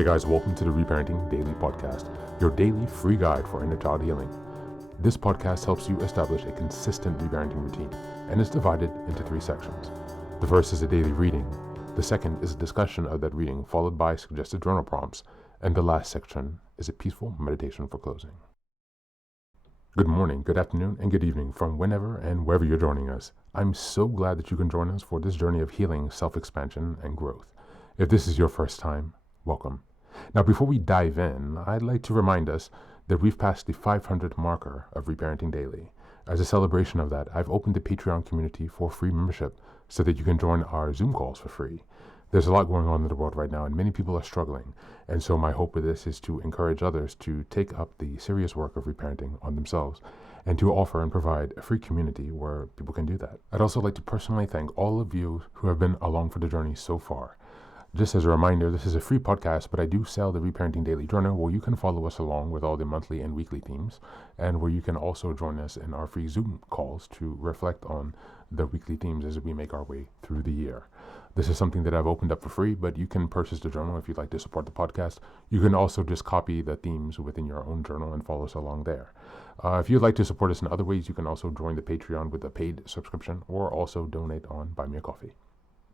Hey guys, welcome to the Reparenting Daily podcast, your daily free guide for inner child healing. This podcast helps you establish a consistent reparenting routine and is divided into 3 sections. The first is a daily reading, the second is a discussion of that reading followed by suggested journal prompts, and the last section is a peaceful meditation for closing. Good morning, good afternoon, and good evening from whenever and wherever you're joining us. I'm so glad that you can join us for this journey of healing, self-expansion, and growth. If this is your first time, welcome. Now, before we dive in, I'd like to remind us that we've passed the 500 marker of Reparenting Daily. As a celebration of that, I've opened the Patreon community for free membership so that you can join our Zoom calls for free. There's a lot going on in the world right now, and many people are struggling. And so my hope with this is to encourage others to take up the serious work of reparenting on themselves and to offer and provide a free community where people can do that. I'd also like to personally thank all of you who have been along for the journey so far. Just as a reminder, this is a free podcast, but I do sell the Reparenting Daily Journal where you can follow us along with all the monthly and weekly themes, and where you can also join us in our free Zoom calls to reflect on the weekly themes as we make our way through the year. This is something that I've opened up for free, but you can purchase the journal if you'd like to support the podcast. You can also just copy the themes within your own journal and follow us along there. If you'd like to support us in other ways, you can also join the Patreon with a paid subscription or also donate on Buy Me a Coffee.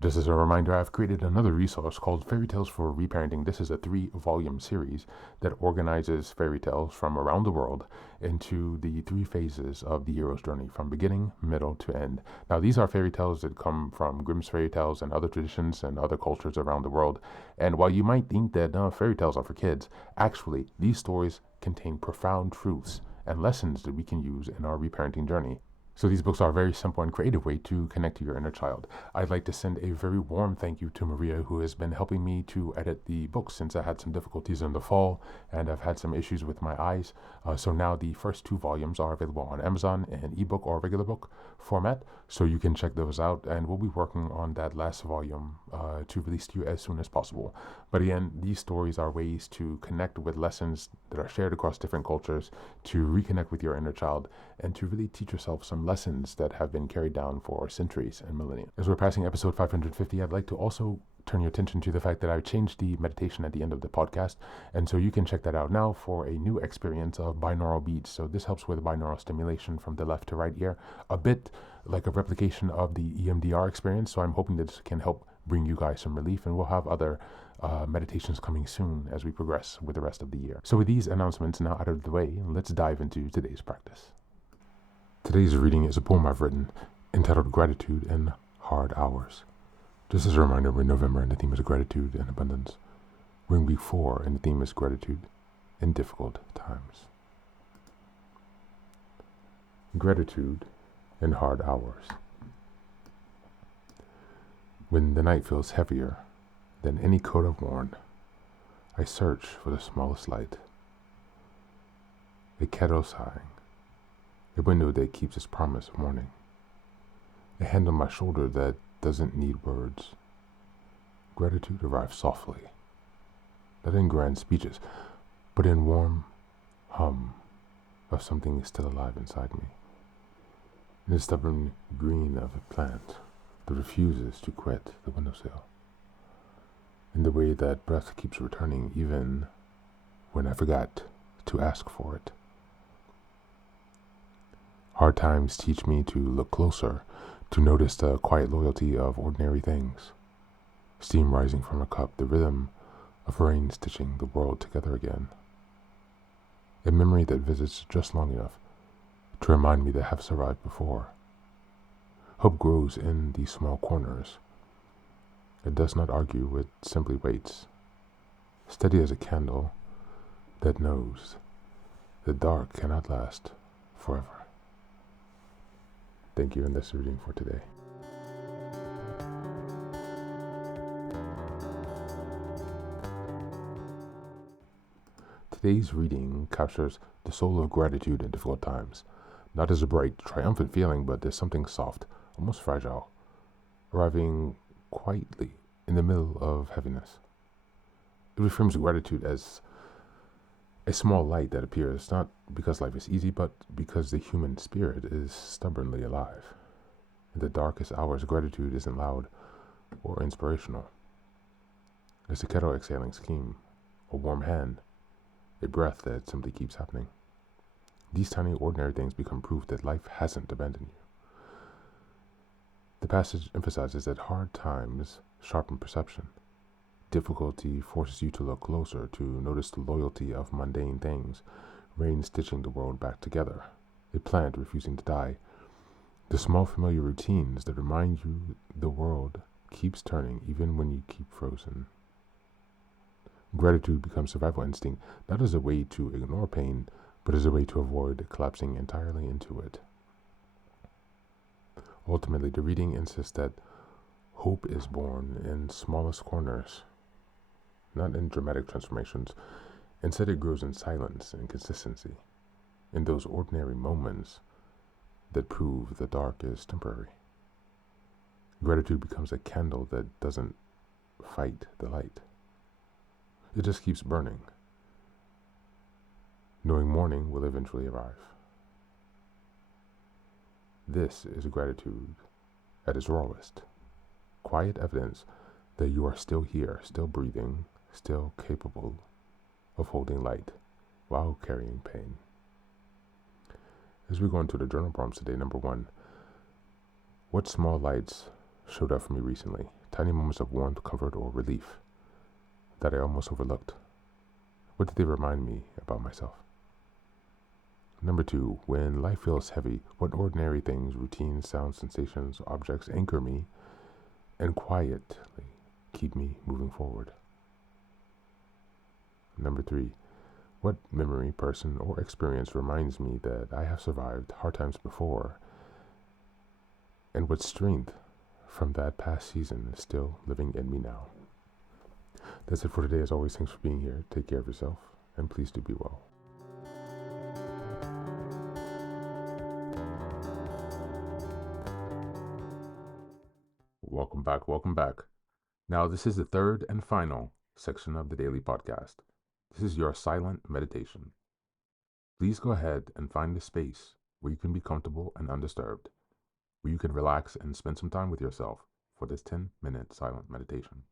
Just as a reminder, I've created another resource called Fairy Tales for Reparenting. This is a 3-volume series that organizes fairy tales from around the world into the 3 phases of the hero's journey, from beginning, middle, to end. Now, these are fairy tales that come from Grimm's fairy tales and other traditions and other cultures around the world. And while you might think that fairy tales are for kids, actually, these stories contain profound truths and lessons that we can use in our reparenting journey. So these books are a very simple and creative way to connect to your inner child. I'd like to send a very warm thank you to Maria, who has been helping me to edit the books since I had some difficulties in the fall and I've had some issues with my eyes. So now the first 2 volumes are available on Amazon in ebook or regular book format, so you can check those out, and we'll be working on that last volume to release to you as soon as possible. But again, these stories are ways to connect with lessons that are shared across different cultures, to reconnect with your inner child, and to really teach yourself some lessons that have been carried down for centuries and millennia. As we're passing episode 550, I'd like to also turn your attention to the fact that I've changed the meditation at the end of the podcast, and so you can check that out now for a new experience of binaural beats. So this helps with binaural stimulation from the left to right ear, a bit like a replication of the EMDR experience. So I'm hoping that this can help bring you guys some relief, and we'll have other meditations coming soon as we progress with the rest of the year. So with these announcements now out of the way, let's dive into today's practice. Today's reading is a poem I've written entitled Gratitude in Hard Hours. Just as a reminder, we're in November and the theme is gratitude and abundance. We're in week 4 and the theme is gratitude in difficult times. Gratitude in hard hours. When the night feels heavier than any coat I've worn, I search for the smallest light. A kettle sighing, a window that keeps its promise of morning, a hand on my shoulder that doesn't need words. Gratitude arrives softly, not in grand speeches, but in warm hum of something still alive inside me, in the stubborn green of a plant that refuses to quit the windowsill, in the way that breath keeps returning even when I forgot to ask for it. Hard times teach me to look closer, to notice the quiet loyalty of ordinary things. Steam rising from a cup, the rhythm of rain stitching the world together again. A memory that visits just long enough to remind me that I've survived before. Hope grows in these small corners. It does not argue, it simply waits, steady as a candle that knows the dark cannot last forever. Thank you, and that's the reading for today. Today's reading captures the soul of gratitude in difficult times, not as a bright, triumphant feeling, but as something soft, almost fragile, arriving quietly in the middle of heaviness. It reframes gratitude as a small light that appears not because life is easy, but because the human spirit is stubbornly alive. In the darkest hours, gratitude isn't loud or inspirational. It's a kettle exhaling steam, a warm hand, a breath that simply keeps happening. These tiny, ordinary things become proof that life hasn't abandoned you. The passage emphasizes that hard times sharpen perception. Difficulty forces you to look closer, to notice the loyalty of mundane things, rain stitching the world back together, a plant refusing to die, the small familiar routines that remind you the world keeps turning even when you keep frozen. Gratitude becomes survival instinct, not as a way to ignore pain, but as a way to avoid collapsing entirely into it. Ultimately, the reading insists that hope is born in smallest corners, not in dramatic transformations. Instead, it grows in silence and consistency, in those ordinary moments that prove the dark is temporary. Gratitude becomes a candle that doesn't fight the light. It just keeps burning, knowing morning will eventually arrive. This is gratitude at its rawest. Quiet evidence that you are still here, still breathing, still capable of holding light while carrying pain. As we go into the journal prompts today, number 1, what small lights showed up for me recently? Tiny moments of warmth, comfort, or relief that I almost overlooked. What did they remind me about myself? Number 2, when life feels heavy, what ordinary things, routines, sounds, sensations, objects anchor me and quietly keep me moving forward? Number 3, what memory, person, or experience reminds me that I have survived hard times before, and what strength from that past season is still living in me now? That's it for today. As always, thanks for being here. Take care of yourself, and please do be well. Welcome back. Welcome back. Now, this is the third and final section of the daily podcast. This is your silent meditation. Please go ahead and find a space where you can be comfortable and undisturbed, where you can relax and spend some time with yourself for this 10-minute silent meditation.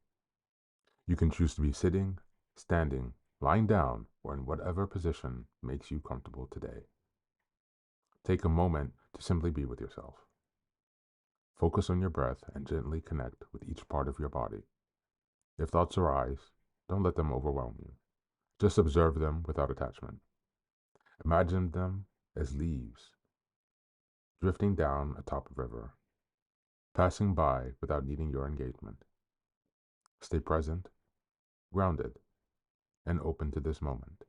You can choose to be sitting, standing, lying down, or in whatever position makes you comfortable today. Take a moment to simply be with yourself. Focus on your breath and gently connect with each part of your body. If thoughts arise, don't let them overwhelm you. Just observe them without attachment. Imagine them as leaves drifting down atop a river, passing by without needing your engagement. Stay present, grounded, and open to this moment.